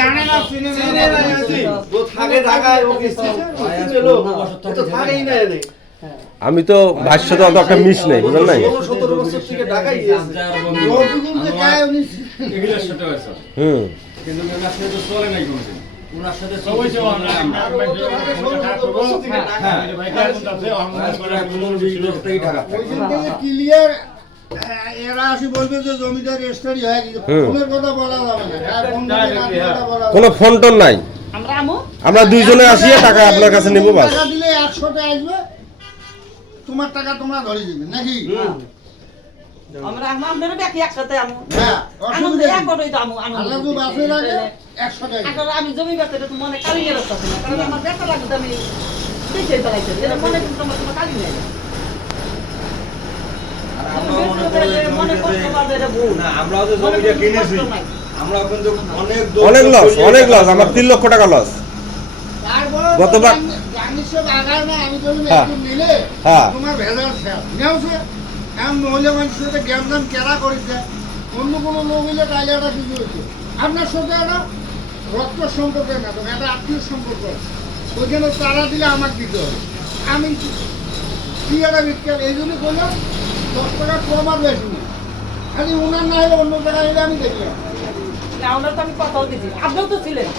জানে না চিনে না আছে ও থাকে ঢাকায় ও কিস্তি লো তো থাকেই না এনে আমি তো ভাইয়ের সাথে অত একটা মিশ নেই বুঝলেন নাই 17 বছর থেকে ঢাকায় গিয়েছে রবিগুনতে কায় উনি এগুলোর সাথে আছে কিন্তু ওনার সাথে তো চলে নাই কোনোদিন ওনার সাথে সবাই চলে না আমরা ভাইটা কোন আছে অহংকার করে কোনো বিজনেস থেকে ঢাকা ওই দিন থেকে ক্লিয়ার এরা আসি বলবে যে জমিদার রেজিস্ট্রি হয়ে গেছে ফোনের কথা বলা যাবে না আর ফোন দিয়ে কথা বলা কোনো ফোন টোন নাই আমরা দুইজনে আসিয়া টাকা আপনার কাছে নেব বাস টাকা দিলে 100 টাকা আসবে তোমার টাকা তোমরা ধরে দিবে নাকি আমরা আমাদের দেখি একসাথে আমু হ্যাঁ আনন্দ অসুবিধা এক করই তো আমু আনন্দ আল্লাহ তো বাসে রাখে 100 টাকা এখন আমি জমি বেচতে তো মনে কালি নিয়ে রাখতে না কারণ আমার বেচা লাগবে আমি দেখে চালাইতে এর মনে কিন্তু আমার কোনো কালি নেই মনে কষ্ট পাবে রে বউ না আমরাও তো জমিটা কিনেছি আমরাও কিন্তু অনেক লস আমার 3 লক্ষ টাকা লস গতবার জানিস সব আগায় না আমি বলি হ্যাঁ। একটু নিলে হ্যাঁ। তোমার ভেজাল শেষ নেওছে এমন মহিলা মানুষের সাথে জ্ঞান কেরা করেছে অন্য কোনো লোক হইলে তাইলে একটা কিছু হয়েছে আপনার সাথে একটা রক্ত সম্পর্কের না তবে একটা আত্মীয় সম্পর্ক ওইখানে তারা দিলে আমাকে দিতে হবে আমি কি একটা বিজ্ঞান এই জন্যই করলাম 10 টাকা কম আর বেশি না খালি ওনার না হলে অন্য জায়গায় এলে আমি দেখলাম আমরা তো আমি কথাও দিছি আপনিও তো ছিলেন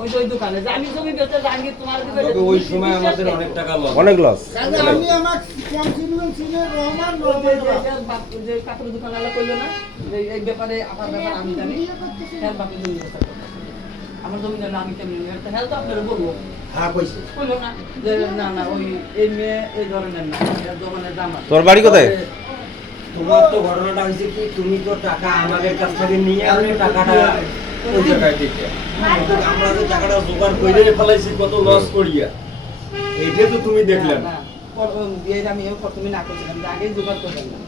ওই দোকানে যে আমি জমি বেচতে জানি তোমার দিকে ওই সময় আমাদের অনেক টাকা লস অনেক লস কাজে আমি আমার কনসিডারেশন ছিল রহমান যে কাপড়ের দোকানওয়ালা কইলো না যে এই ব্যাপারে আমার ব্যাপার আমি জানি হ্যাঁ বাকি জমি বেচতে আমার জমি জানি আমি কেমন একটা হেলথ আপনারা বলবো হ্যাঁ কইছে কইলো না যে না ওই এই মেয়ে এই ধরনের না এর দোকানের দাম আছে তোর বাড়ি কোথায় তোমার তো ঘটনাটা হয়েছে কি তুমি তো টাকা আমাদের কাছ থেকে নিয়ে আমি টাকাটা ওই জায়গায় দিতে আমরা তো টাকাটা জোগাড় করে ফেলাইছি কত লস করিয়া এইটা তো তুমি দেখলে না এটা আমি প্রথমে না করছিলাম যে আগেই জোগাড় করবেন না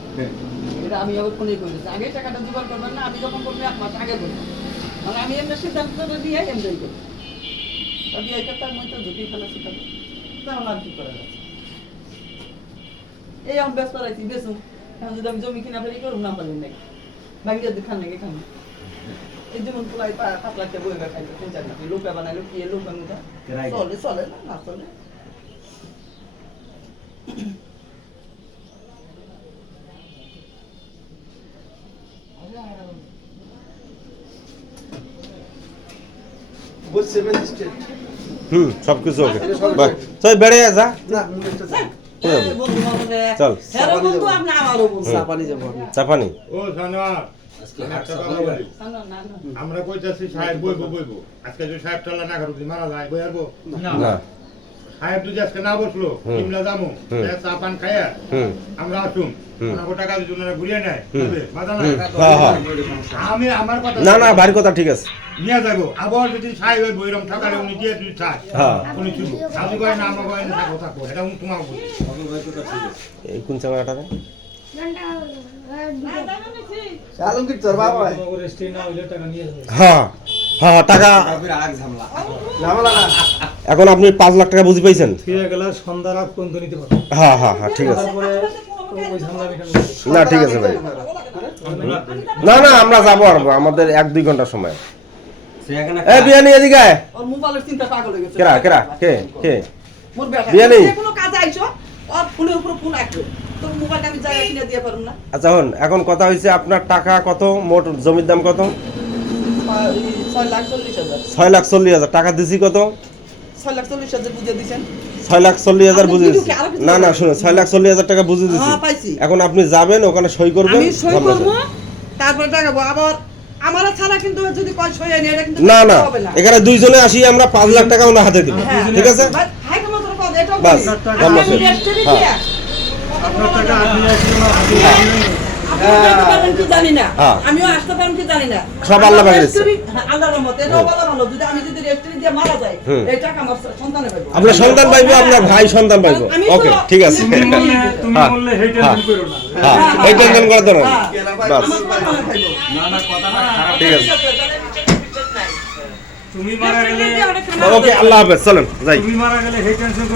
এটা আমি আবার ফোনে করেছি আগে টাকাটা জোগাড় করবেন না আমি যখন করবো 1 মাস আগে বলবো মানে আমি এমনি সিদ্ধান্ত দিয়ে এমনি করি তবে এটা তার মধ্যে ঝুঁকি ফেলেছি তবে তেমন আর কি করা যাচ্ছে এই আমি ব্যস্ত রাখছি বেসুন এখন যদি আমি জমি কিনা ফেরি করুন না পারি নাকি ভাঙিয়ে দেখান নাকি খান এই যেমন পোলাই পাতলাকে বই খাইছে 3-4 নাকি লোকা বানাইলো কি লোকা মুখা চলে না চলে বুঝছে ম্যাজিস্ট্রেট সবকিছু ওকে বাই চল বেড়ে যা চল চাপানি ও সানা একটা কথা বলি আমরা কইতাছি সাহেব বইবো আজকে যদি সাহেব টালা না করুক মারা যায় বই আরবো না সাহেব যদি আজকে না বসলো কিমলা যামু চা পান খাইয়া আমরা আসুন ওনাকে টাকা যদি ওনারা ঘুরিয়ে নেয় বাধা না আমি আমার কথা না ভারী কথা ঠিক আছে নিয়ে যাবো আবার যদি সাহেব বইরম থাকালে উনি দিয়ে যদি চায় উনি ছিল আপনি কয় না আমরা কয় না থাকো এটা উনি তোমাকে বলি এই কোন চাঙাটা রে আলমগীর তোর বাবা হ্যাঁ টাকা ঝামেলা না এখন আপনি 5 লাখ টাকা বুঝি পাইছেন ফিরে গেলে সন্ধ্যা রাত পর্যন্ত নিতে পারবো হ্যাঁ ঠিক আছে ওই ঝামেলা না ঠিক আছে ভাই না আমরা যাবো আর আমাদের 1-2 ঘন্টা সময় এই বিয়ানি এদিকে আয় ওর মোবাইলের চিন্তা পাগল হয়ে গেছে কেরা কে মোর বেটা বিয়ানি কোনো কাজে আইছো আর ফোনের উপর ফোন আইছো তোর মোবাইলটা আমি জায়গা কিনে দিয়ে পারুম না আচ্ছা হন এখন কথা হইছে আপনার টাকা কত মোট জমির দাম কত 6,40,000 টাকা দিছি কত 6,40,000 বুঝে দিছেন 6,40,000 বুঝে দিছি না শুনুন 6,40,000 টাকা বুঝে দিছি হ্যাঁ পাইছি এখন আপনি যাবেন ওখানে সই করবেন আমি সই করব তারপর টাকাবো আবার আমার ছাড়া কিন্তু যদি কল সই আনি এটা কিন্তু না হবে না এখানে দুইজনে আসি আমরা 5 লাখ টাকা ওনার হাতে দিব ঠিক আছে হাই কোন তোর কথা এটাও বাস আপনার টাকা আপনি জানি না আমিও আসতে পারুম কি জানি না সব আল্লাহ পাকের ইচ্ছা আল্লাহর রহমতে এটাও ভালো যদি আমি যদি রেস্টুরেন্ট দিয়ে মারা যাই এই টাকা আমার সন্তানে পাইবো আপনার সন্তান পাইবো আপনার ভাই সন্তান পাইবো ওকে ঠিক আছে তুমি বললে হেই টেনশন করো না এই টেনশন করার দরকার বাস না কথাটা খারাপ ঠিক আছে তুমি মারা গেলে ওকে আল্লাহ হাফেজ চলেন যাই তুমি মারা গেলে হেই টেনশন